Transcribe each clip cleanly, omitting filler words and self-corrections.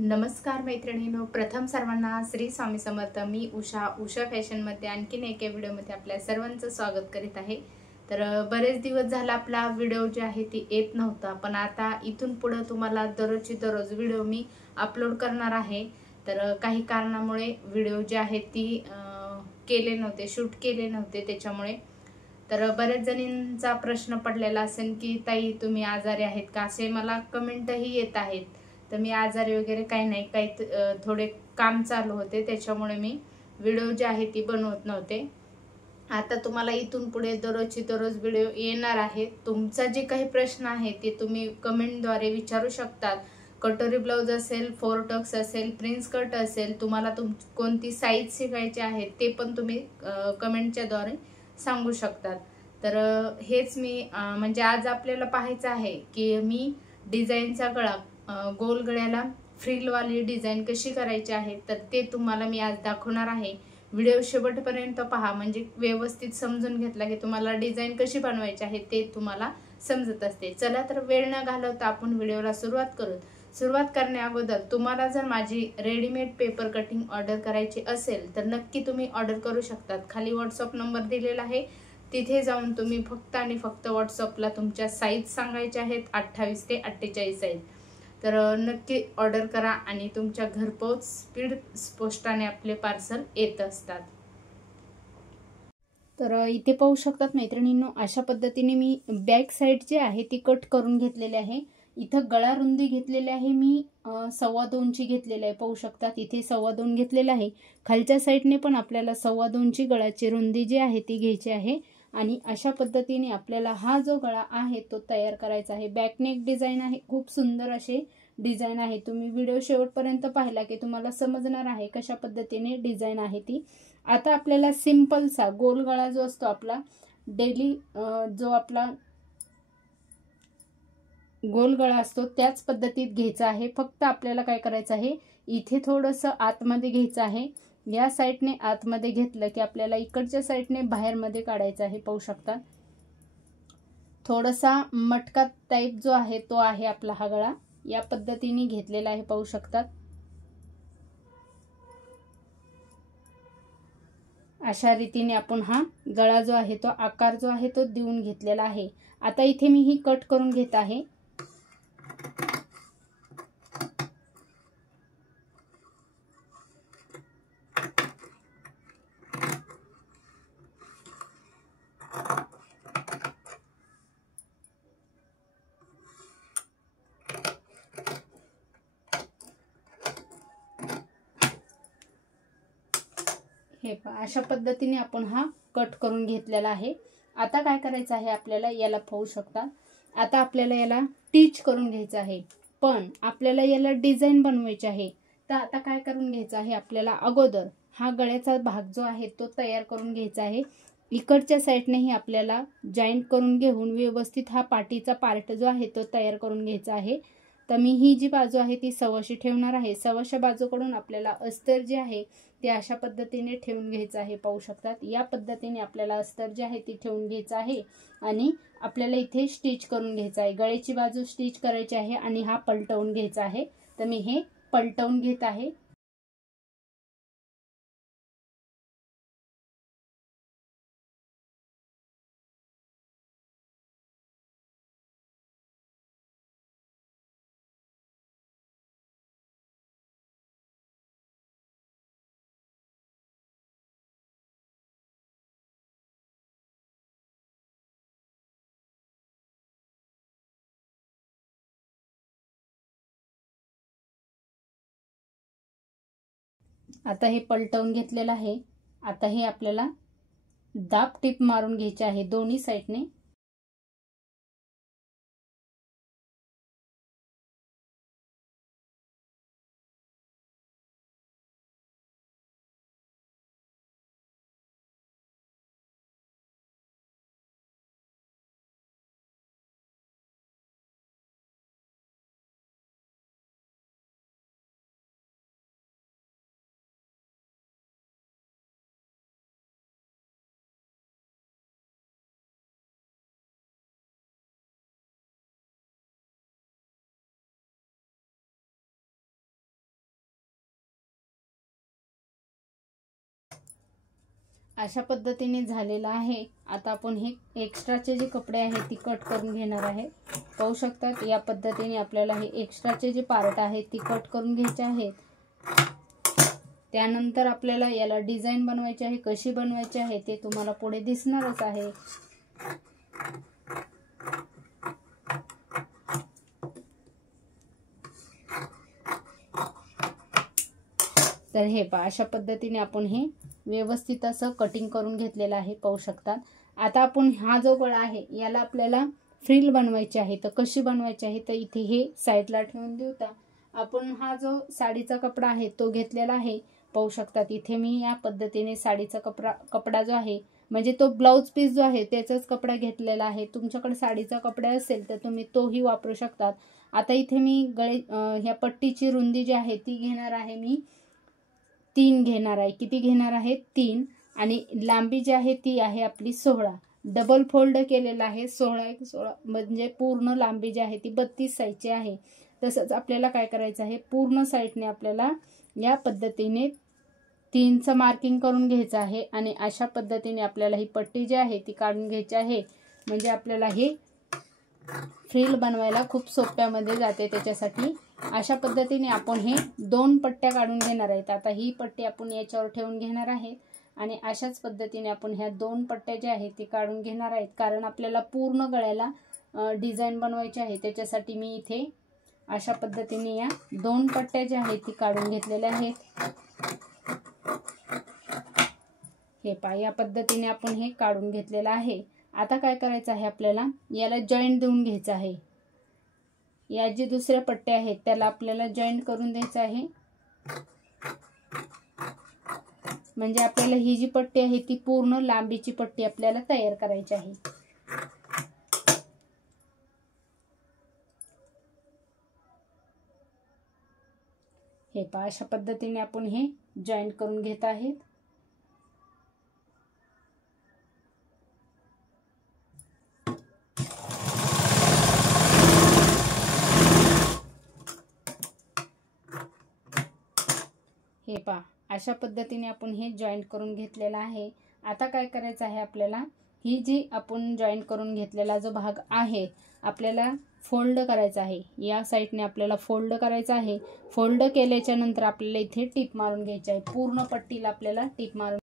नमस्कार मैत्रिणींनो, प्रथम सर्वांना श्री स्वामी समर्थ। मी उषा फॅशनमध्ये आणखीन एका व्हिडिओमध्ये आपल्या सर्वांचं स्वागत करीत आहे। तर बरेच दिवस झाला आपला व्हिडिओ जे आहे ती येत नव्हता, पण आता इथून पुढे तुम्हाला दररोजची दररोज व्हिडिओ मी अपलोड करणार आहे। तर काही कारणामुळे व्हिडिओ जे आहे ती केले नव्हते, शूट केले नव्हते त्याच्यामुळे। तर बरेच जणींचा प्रश्न पडलेला असेल की ताई तुम्ही आजारी आहेत का, असे मला कमेंटही येत आहेत। तर मी आजारी वगैरे काही नाही, काही थोडे काम चालू होते त्याच्यामुळे मी व्हिडिओ जे आहे ती बनवत नव्हते। आता तुम्हाला इथून पुढे दररोजची दररोज व्हिडिओ येणार आहे। तुमचा जे काही प्रश्न आहे ते तुम्ही कमेंटद्वारे विचारू शकतात। कटोरी ब्लाउज असेल, फोर टक्स असेल, प्रिन्स कट असेल, तुम्हाला कोणती साईज शिकायची आहे ते पण तुम्ही कमेंटच्या द्वारे सांगू शकतात। तर हेच मी म्हणजे आज आपल्याला पाहायचं आहे की मी डिझाईनचा गळा गोल गळ्याला फ्रिलवाली डिझाईन कशी करायची आहे, तर ते तुम्हाला मी आज दाखवणार आहे। व्हिडिओ शेवटपर्यंत पहा, म्हणजे व्यवस्थित समजून घेतला की तुम्हाला डिझाईन कशी बनवायची आहे ते तुम्हाला समजत असते। चला तर वेळ न घालवता आपण व्हिडिओला सुरुवात करू। सुरुवात करण्या अगोदर तुम्हाला जर माझी रेडीमेड पेपर कटिंग ऑर्डर करायची असेल तर नक्की तुम्ही ऑर्डर करू शकतात। खाली व्हॉट्सअप नंबर दिलेला आहे, तिथे जाऊन तुम्ही फक्त आणि फक्त व्हॉट्सअपला तुमच्या साईज सांगायच्या आहेत, 28 ते 48 साईज। तर नक्की ऑर्डर करा आणि तुमच्या घरपोच स्पीड पोस्टाने आपले पार्सल येत असतात। तर इथे पाहू शकतात मैत्रिणींनो, अशा पद्धतीने मी बॅक साईड जे आहे ती कट करून घेतलेले आहे। इथं गळा रुंदी घेतलेली आहे मी 2.25 ची घेतलेली आहे। पाहू शकतात इथे 2.25 घेतलेला आहे। खालच्या साईडने पण आपल्याला 2.25 ची गळाची रुंदी जी आहे ती घ्यायची आहे आणि अशा पद्धतीने आपल्याला हा जो गळा आहे तो तयार करायचा आहे। बॅक नेक डिझाईन आहे, खूप सुंदर असे डिझाईन आहे। तुम्ही व्हिडिओ शेवटपर्यंत पाहिला की तुम्हाला समजणार आहे कशा पद्धतीने डिझाईन आहे ती। आता आपल्याला सिंपलसा गोल गळा जो असतो आपला डेली जो आपला गोल गळा असतो त्याच पद्धतीत घ्यायचा आहे। फक्त आपल्याला काय करायचं आहे, इथे थोडंसं आतमध्ये घ्यायचं आहे। या साईडने आतमध्ये घेतलं की आपल्याला इकडच्या साईडने बाहेर मध्ये काढायचं आहे। पाहू शकता थोडासा मटका टाइप जो आहे तो आहे आपला हा गळा, या पद्धतीने घेतलेला आहे। पाहू शकतात अशा रीतीने आपण हा गळा जो आहे तो आकार जो आहे तो देऊन घेतलेला आहे। आता इथे मी ही कट करून घेत आहे। हे अशा पद्धतीने आपण हा कट करून घेतलेला आहे। आता काय करायचं आहे आपल्याला, याला पाहू शकता आता आपल्याला याला टिच करून घ्यायचं आहे, पण आपल्याला याला डिझाईन बनवायची आहे। तर आता काय करून घ्यायचं आहे आपल्याला, अगोदर हा गळ्याचा भाग जो आहे तो तयार करून घ्यायचा आहे। इकडच्या साईडनेही आपल्याला जॉईंट करून घेऊन व्यवस्थित हा पाठीचा पार्ट जो आहे तो तयार करून घ्यायचा आहे। तर मी ही जी बाजू आहे ती सव्वाशी ठेवणार आहे। सव्वाशा बाजूकडून आपल्याला अस्तर जे आहे ते अशा पद्धतीने ठेवून घ्यायचं आहे। पाहू शकतात या पद्धतीने आपल्याला अस्तर जे आहे ती ठेवून घ्यायचं आहे आणि आपल्याला इथे स्टिच करून घ्यायचं आहे। गळ्याची बाजू स्टिच करायची आहे आणि हा पलटवून घ्यायचा आहे। तर मी हे पलटवून घेत आहे। आता हे पलटवून घेतलेलं आहे। आता हे आपल्याला दाब टिप मारून घ्यायचे आहे दोन्ही साईडने। अशा पद्धतीने झालेला आहे। आता आपण हे एक्स्ट्राचे जे कपडे आहेत ती कट करून घेणार आहे। पाहू शकतात या पद्धतीने आपल्याला हे एक्स्ट्राचे जे पार्ट आहेत ती कट करून घ्यायचे आहेत। त्यानंतर आपल्याला याला डिझाइन बनवायची आहे। कशी बनवायची आहे ते तुम्हाला पुढे दिसणारच आहे। तर हे पहा अशा पद्धतीने आपण हे व्यवस्थित असं कटिंग करून घेतलेलं आहे। पाहू शकतात। आता आपण हा जो गळा आहे याला आपल्याला फ्रिल बनवायची आहे। तर कशी बनवायची आहे तर इथे हे साईडला ठेवून देऊ। तर आपण हा जो साडीचा कपडा आहे तो घेतलेला आहे। पाहू शकतात इथे मी या पद्धतीने साडीचा कपडा जो आहे म्हणजे तो ब्लाउज पीस जो आहे त्याचाच कपडा घेतलेला आहे। तुमच्याकडे साडीचा कपडा असेल तर तुम्ही तोही वापरू शकतात। आता इथे मी ह्या पट्टीची रुंदी जी आहे ती घेणार आहे मी 3 घेणार आहे। किती घेणार आहे 3 आणि लांबी जी आहे ती आहे आपली 16। डबल फोल्ड केलेला आहे 16 म्हणजे पूर्ण लांबी जी आहे ती 32 साईजची आहे। तसंच आपल्याला काय करायचं आहे पूर्ण साईडने आपल्याला या पद्धतीने 3चं मार्किंग करून घ्यायचं आहे आणि अशा पद्धतीने आपल्याला ही पट्टी जी आहे ती काढून घ्यायची आहे। म्हणजे आपल्याला हे फ्रिल बनवायला खूप सोप्यामध्ये जाते। त्याच्यासाठी अशा पद्धतीने आपण हे 2 पट्ट्या काढून घेणार आहेत। आता ही पट्टी आपण याच्यावर ठेवून घेणार आहे आणि अशाच पद्धतीने आपण ह्या 2 पट्ट्या ज्या आहेत ती काढून घेणार आहेत। कारण आपल्याला पूर्ण गळ्याला डिझाइन बनवायची आहे। त्याच्यासाठी मी इथे अशा पद्धतीने या 2 पट्ट्या ज्या आहेत ती काढून घेतलेल्या आहेत। हे पहा या पद्धतीने आपण हे काढून घेतलेलं आहे। आता काय करायचं आहे आपल्याला याला जॉईंट देऊन घ्यायचं आहे। या जी दुसऱ्या पट्ट्या आहेत त्याला आपल्याला जॉईंट करून द्यायचं आहे। म्हणजे आपल्याला ही जी पट्टी आहे ती पूर्ण लांबीची पट्टी आपल्याला तयार करायची आहे। हे पहा अशा पद्धतीने आपण हे जॉईंट करून घेत आहेत। हे पहा अशा पद्धतीने आपण हे जॉईंट करून घेतलेला आहे। आता काय करायचं आहे आपल्याला ही जी आपण जॉईंट करून घेतलेला जो भाग आहे आपल्याला फोल्ड करायचा आहे। या साईडने आपल्याला फोल्ड करायचा आहे। फोल्ड केल्याच्या नंतर आपल्याला इथे टिप मारून घ्यायची आहे। पूर्ण पट्टीला आपल्याला टिप मारून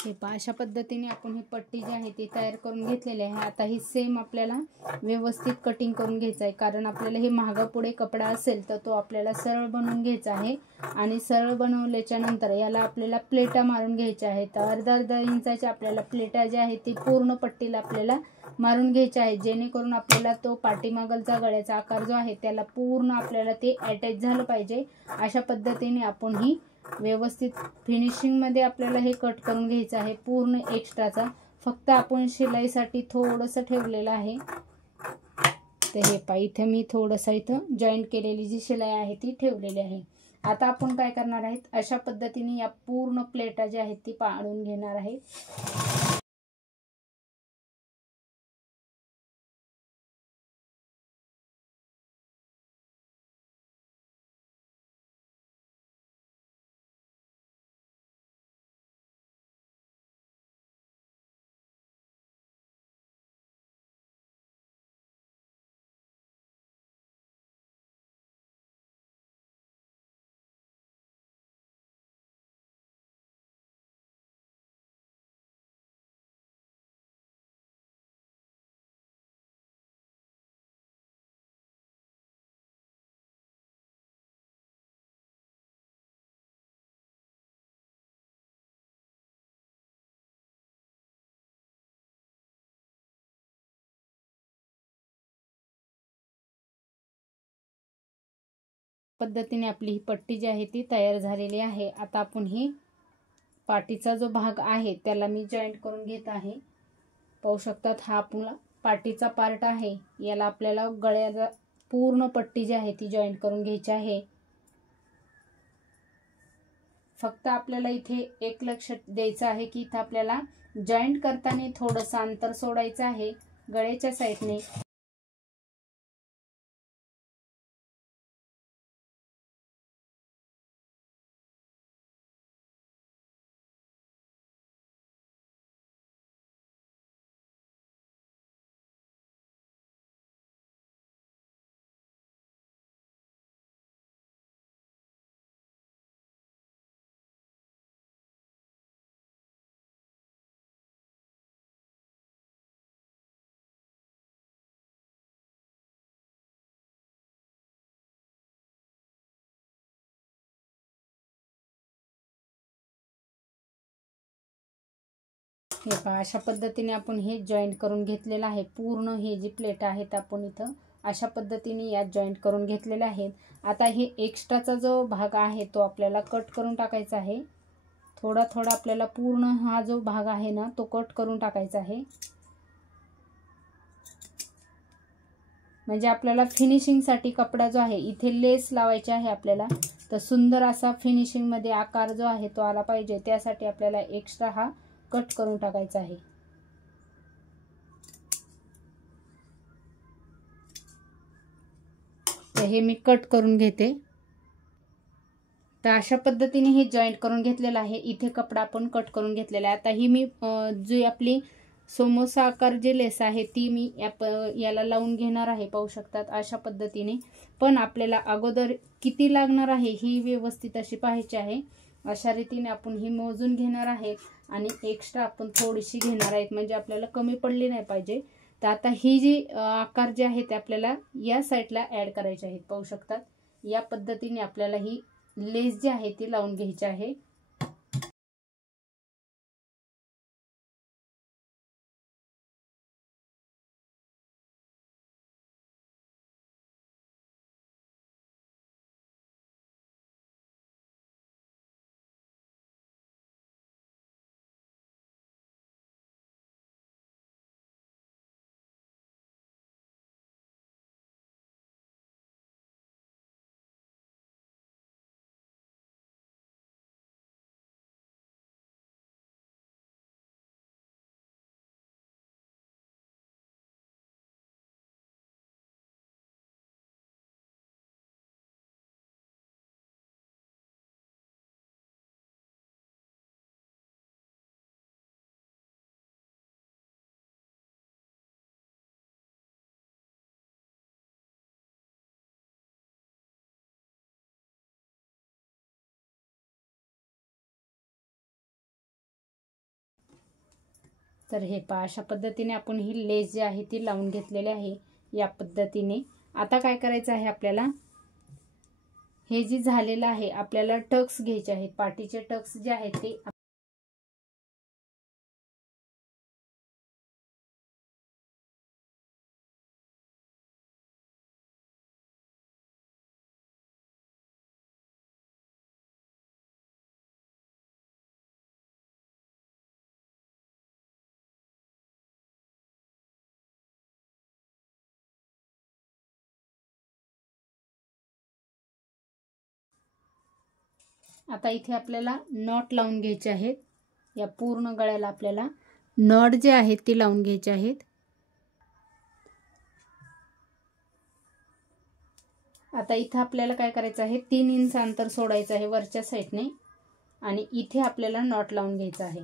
हे पहा अशा पद्धतीने आपण ही पट्टी जी आहे ती तयार करून घेतलेली आहे। आता ही सेम आपल्याला व्यवस्थित कटिंग करून घ्यायचं आहे। कारण आपल्याला हे मागे पुढे कपडा असेल तर तो आपल्याला सरळ बनवून घ्यायचा आहे आणि सरळ बनवल्याच्या नंतर याला आपल्याला प्लेटा मारून घ्यायच्या आहेत। अर्धा इंचाच्या आपल्याला प्लेटा ज्या आहेत ती पूर्ण पट्टीला आपल्याला मारून घ्यायच्या आहेत। जेणेकरून आपल्याला तो पाठीमागलचा गळ्याचा आकार जो आहे त्याला पूर्ण आपल्याला ते अटॅच झालं पाहिजे। अशा पद्धतीने आपण ही व्यवस्थित फिनिशिंग मध्ये आपल्याला हे कट करून घ्यायचं आहे। पूर्ण एक्स्ट्राचा फक्त आपण शिलाईसाठी थोडंसं ठेवलेलं आहे। तर हे पहा इथे मी थोडंसं इथं जॉईंट केलेली जी शिलाई आहे ती ठेवलेली आहे। आता आपण काय करणार आहेत अशा पद्धतीने या पूर्ण प्लेटा ज्या आहेत ती पाडून घेणार आहे। पद्धतीने आपली ही पट्टी जी आहे ती तयार झालेली आहे। आता आपण ही पाठीचा जो भाग आहे त्याला मी जॉईंट करून घेत आहे। पाहू शकतात हा आपला पाठीचा पार्ट आहे। याला आपल्याला गळ्याला पूर्ण पट्टी जी आहे ती जॉईंट करून घ्यायची आहे। फक्त आपल्याला इथे एक लक्ष द्यायचं आहे की इथं आपल्याला जॉईंट करताना थोडंसं अंतर सोडायचं आहे गळ्याच्या साईडने. हे पहा, अशा पद्धतीने आपण हे जॉईंट करून घेतलेलं आहे. पूर्ण हे जी प्लेट आहेत आपण इथं अशा पद्धतीने यात जॉईंट करून घेतलेले आहेत. आता हे एक्स्ट्राचा जो भाग आहे तो आपल्याला कट करून टाकायचा आहे. थोडा थोडा आपल्याला पूर्ण हा जो भाग आहे ना तो कट करून टाकायचा आहे. म्हणजे आपल्याला फिनिशिंगसाठी कपडा जो आहे इथे लेस लावायची आहे आपल्याला. तर सुंदर असा फिनिशिंगमध्ये आकार जो आहे तो आला पाहिजे, त्यासाठी आपल्याला एक्स्ट्रा हा कट करून टाकायचा आहे. तर हे मी कट करून घेते. तर अशा पद्धतीने हे जॉईंट करून घेतलेलं आहे. इथे कपडा आपण कट करून घेतलेला आहे. आता ही मी जी आपली समोसा आकार जे लेस आहे ती मी याला लावून घेणार आहे. पाहू शकतात अशा पद्धतीने. पण आपल्याला अगोदर किती लागणार आहे ही व्यवस्थित अशी पाहायची आहे. अशा रीतीने आपण ही मोजून घेणार आहेत आणि एक्स्ट्रा आपण थोडीशी घेणार आहेत, म्हणजे आपल्याला कमी पडली नाही पाहिजे. तर आता ही जी आकार जे आहे ते आपल्याला या साईडला ऍड करायचे आहेत. पाहू शकतात या पद्धतीने आपल्याला ही लेस जी आहे ती लावून घ्यायची आहे. तर हे पहा, अशा पद्धतीने आपण ही लेस जी आहे ती लावून घेतलेली आहे या पद्धतीने. आता काय करायचं आहे आपल्याला, हे जे झालेलं आहे आपल्याला टक्स घ्यायचे आहेत. पाठीचे टक्स जे आहेत ते आता इथे आपल्याला नॉट लावून घ्यायचे आहेत. या पूर्ण गळ्याला आपल्याला नॉट जे आहेत ते लावून घ्यायचे आहेत. आता इथे आपल्याला काय करायचं आहे, 3 इंच अंतर सोडायचं आहे वरच्या साईडने आणि इथे आपल्याला नॉट लावून घ्यायचं आहे.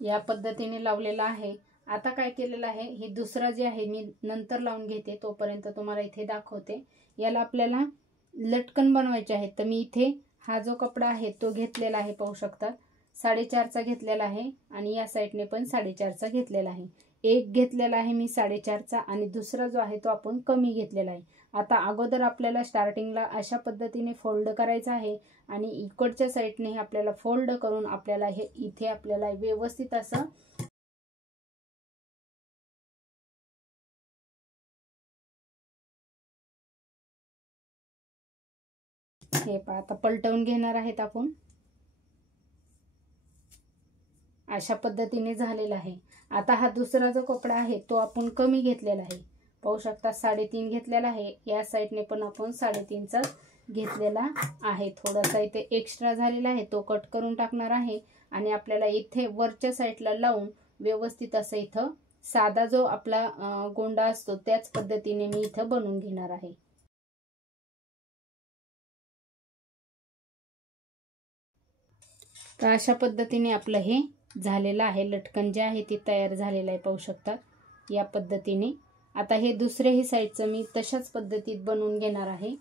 या पद्धतीने लावलेला आहे. आता काय केलेलं आहे, हे दुसरा जे आहे मी नंतर लावून घेते, तोपर्यंत तुम्हाला इथे दाखवते. याला आपल्याला लटकन बनवायचे आहेत. तर मी इथे हा जो कपडा आहे तो घेतलेला आहे. पाहू शकतात 4.5चा घेतलेला आहे आणि या साईडने पण 4.5चा घेतलेला आहे. एक घेतलेला आहे मी 4.5चा आणि दुसरा जो आहे तो आपण कमी घेतलेला आहे. आता अगोदर आपल्याला स्टार्टिंगला अशा पद्धतीने फोल्ड करायचा आहे आणि इकडच्या साईडने आपल्याला फोल्ड करून आपल्याला हे इथे आपल्याला व्यवस्थित असं हे पहा, आता पलटवून घेणार आहेत आपण. अशा पद्धतीने झालेला आहे। आता हा दुसरा जो कपडा आहे तो आपण कमी घेतलेला आहे, पाहू शकता 3.5 घेतलेला आहे। या साईडने पण आपण 3.5चा घेतलेला आहे। थोडासा इथे एक्स्ट्रा झालेला आहे तो कट करून टाकणार आहे आणि आपल्याला इथे वरच्या साईडला लावून व्यवस्थित असं इथं साधा जो आपला गोंडा असतो त्याच पद्धतीने मी इथं बनवून घेणार आहे। तर अशा पद्धतीने आपलं हे झालेलं आहे। लटकन जे आहे ते तयार झालेलं आहे, पाहू शकता या पद्धतीने। आता हे दुसऱ्याही साईडचं मी तशाच पद्धतीत बनवून घेणार आहे।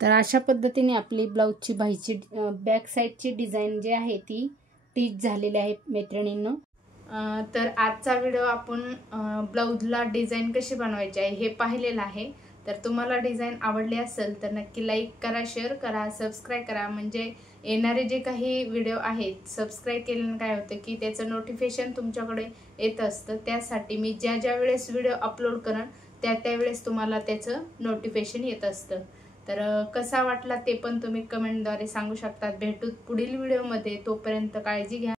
तर अशा पद्धतीने आपली ब्लाऊजची बाहीची बॅक साईडची डिझाईन जी आहे ती टीच झालेली आहे मैत्रिणींनो। तर आजचा व्हिडिओ आपण ब्लाऊजला डिझाईन कशी बनवायची आहे हे पाहिलेलं आहे। तर तुम्हाला डिझाईन आवडली असेल तर नक्की लाईक करा, शेअर करा, सबस्क्राईब करा। म्हणजे येणारे जे काही व्हिडिओ आहेत सबस्क्राईब केल्याने काय होतं की त्याचं नोटिफिकेशन तुमच्याकडे येत असतं। त्यासाठी मी ज्या वेळेस व्हिडिओ अपलोड करेन त्यावेळेस तुम्हाला त्याचं नोटिफिकेशन येत असतं। तर कसा वाटला ते पण तुम्ही कमेंटद्वारे सांगू शकता। भेटू पुढील व्हिडिओमध्ये, तोपर्यंत काळजी घ्या।